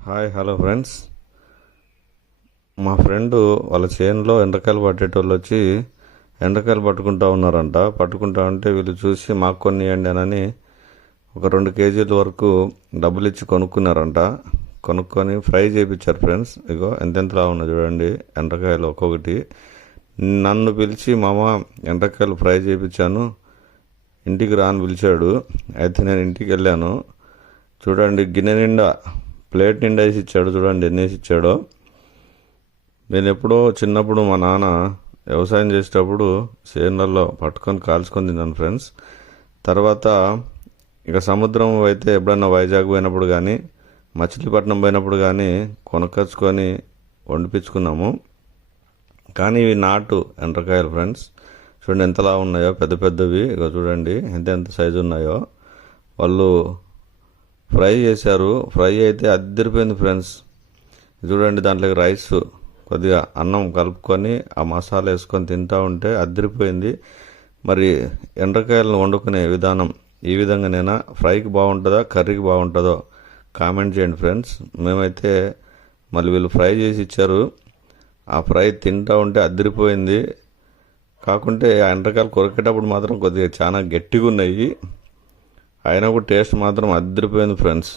Hello friends. మా friend వాళ్ళ చేనులో ఎండ్రకాయలు పట్టేటోళ్ళు వచ్చి ఎండ్రకాయలు పట్టుకుంటా ఉన్నారంట. పట్టుకుంటా ఉంటే వీళ్ళు చూసి మాకు కొన్ని ఇవ్వండి అని ఒక 2 కేజీల వరకు డబ్బులు ఇచ్చి కొనుక్కున్నారంట. కొనుక్కొని ఫ్రై చేయించారు ఫ్రెండ్స్. ఇగో ఎంతెంతలా ఉన్నాయి చూడండి ఎండ్రకాయలు ఒక్కొక్కటి. నన్ను పిలిచి మామ ఎండ్రకాయలు ఫ్రై చేయించాను, ఇంటికి రాని పిలిచాడు. అయితే నేను ఇంటికి వెళ్ళాను. చూడండి గిన్నె నిండా ప్లేట్ నిండా వేసి ఇచ్చాడు. చూడండి ఎన్ని వేసి ఇచ్చాడో. నేను ఎప్పుడో చిన్నప్పుడు మా నాన్న వ్యవసాయం చేసేటప్పుడు చేనులలో పట్టుకొని కాల్చుకొని తిన్నాను ఫ్రెండ్స్. తర్వాత ఇక సముద్రం అయితే ఎప్పుడన్నా వైజాగ్ పోయినప్పుడు కానీ మచిలీపట్నం పోయినప్పుడు కానీ కొనుక్కొచ్చుకొని వండిపించుకున్నాము. కానీ ఇవి నాటు ఎండ్రకాయలు ఫ్రెండ్స్. చూడండి ఎంతలా ఉన్నాయో, పెద్ద పెద్దవి. ఇక చూడండి ఎంత సైజు ఉన్నాయో. వాళ్ళు ఫ్రై చేశారు. ఫ్రై అయితే అద్దరిపోయింది ఫ్రెండ్స్. చూడండి దాంట్లోకి రైస్ కొద్దిగా అన్నం కలుపుకొని ఆ మసాలా వేసుకొని తింటూ ఉంటే అద్దరిపోయింది. మరి ఎండ్రకాయలను వండుకునే విధానం ఈ విధంగానైనా ఫ్రైకి బాగుంటుందా కర్రీకి బాగుంటుందో కామెంట్ చేయండి ఫ్రెండ్స్. మేమైతే మళ్ళీ వీళ్ళు ఫ్రై చేసి ఇచ్చారు. ఆ ఫ్రై తింటూ ఉంటే అద్దరిపోయింది. కాకుంటే ఆ ఎండ్రకాయలు కొరికేటప్పుడు మాత్రం కొద్దిగా చాలా గట్టిగా ఉన్నాయి. అయినా కూడా టేస్ట్ మాత్రం అద్దరిపోయింది ఫ్రెండ్స్.